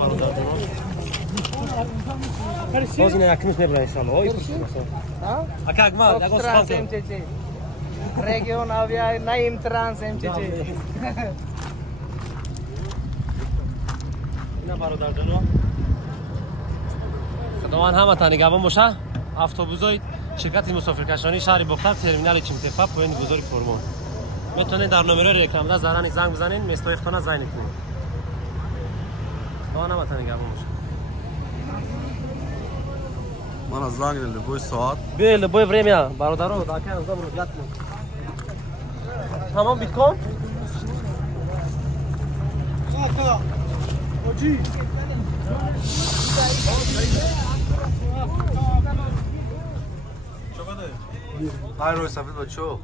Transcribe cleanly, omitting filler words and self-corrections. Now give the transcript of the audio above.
برادران باز این اکنون نبرای انشالله های پرسی مثلا اکا اگمال یک از خان کنم رژیون آویا نایم ترانس ام چی اینا برادران خداوند همتان نگهبان باشه افسوسای شرکت مسافرکشانی شهر بختر ترمینال چمتفا پایین گذاری فرمان میتونید در نمره رقم زرانی زنگ بزنین مستر افتانا زنگ کنین خداوند همتان نگهبان باشه من از زنگ لبوی ساعت بله بوی время برادران داکن از دبر جات تمام بیت کن اوجی های روی سفید بچو